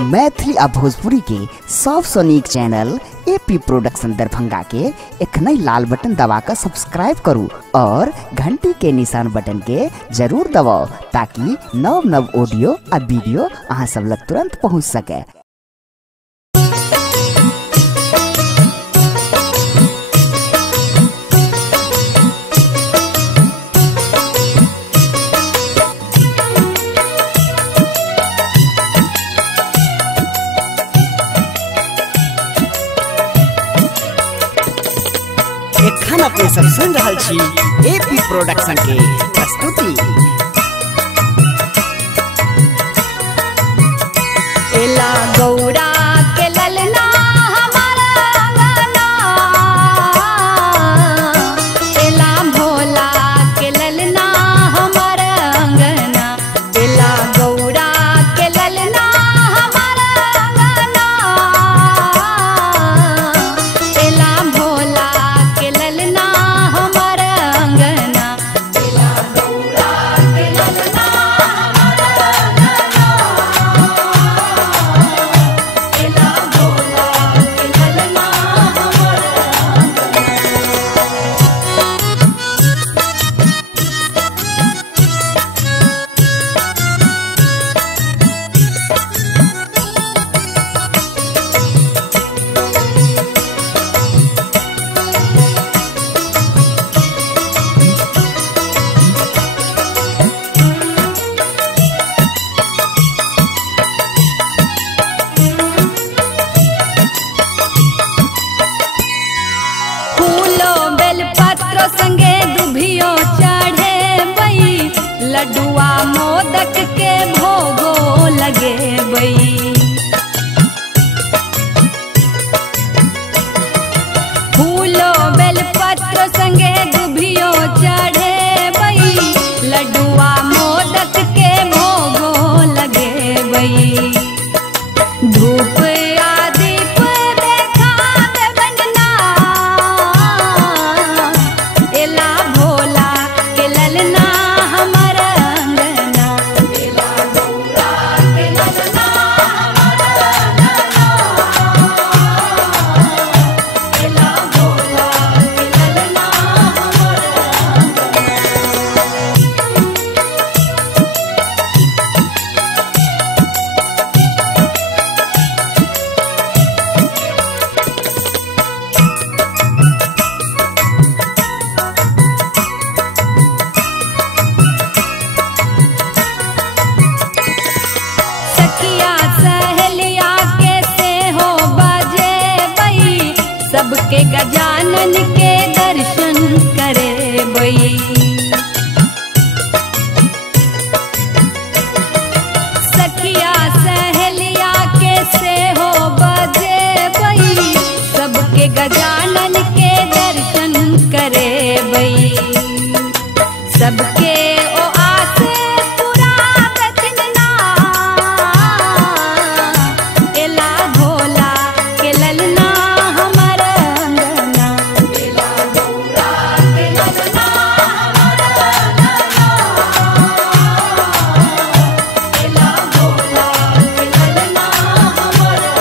मैथिली आ भोजपुरी के सबसे नीक चैनल एपी प्रोडक्शन दरभंगा के एखनई लाल बटन दबाकर सब्सक्राइब करू और घंटी के निशान बटन के जरूर दबाओ ताकि नव नव ऑडियो आ वीडियो अहाँ सब लग तुरंत पहुँच सके। एखन अपने सब सुन रहल छी एपी प्रोडक्शन के प्रस्तुति। एला गौरा के ललना हमारा अंगना, एला भोला के ललना हमारा अंगना, एला गौरा के ललना हमारा अंगना, एला भोला के ललना हमारा अंगना, एला गौरा के ललना हमारा अंगना, एला भोला के ललना हमारा फूलो बेलपत्र संगे दुभियो चढ़े बई, लड्डुआ मोदक के भोगो लगे बई। फूलो बेलपत्र संगे दुभियो चढ़े बई, लड्डुआ मोदक के भोगो लगे बई। धूप आदीप देखा देवना, एला भोला के ललना हमारा अंगना, एला गौरा के ललना हमारा अंगना, एला भोला के ललना हमारा सखिया सहेलिया के से हो बाजे बई, सबके गजानन के दर्शन करे बई। सखिया सहेलिया के से हो बाजे बई, सबके गजानन के दर्शन करे बई। सबके ओ आस पूरा बचना, एला भोला के ललना हमारा अंगना, एला गौरा के ललना हमारा अंगना, एला भोला के ललना हमारा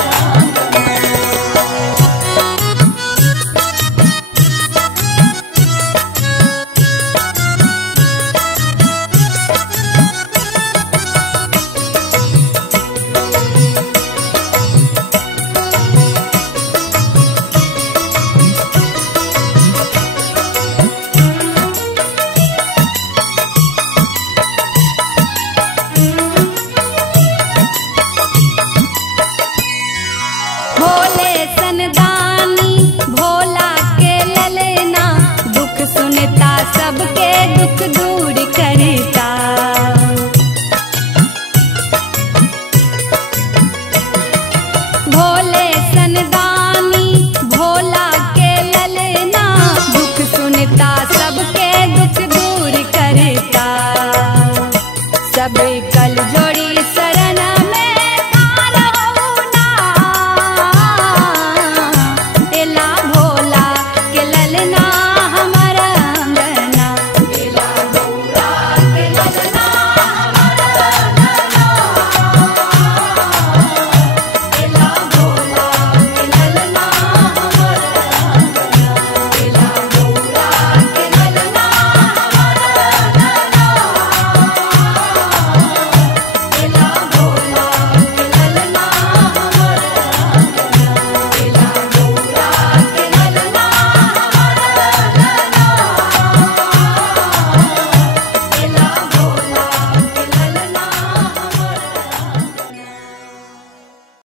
भोले सनदानी भोला के ललना, दुख सुनता सबके दुख दूर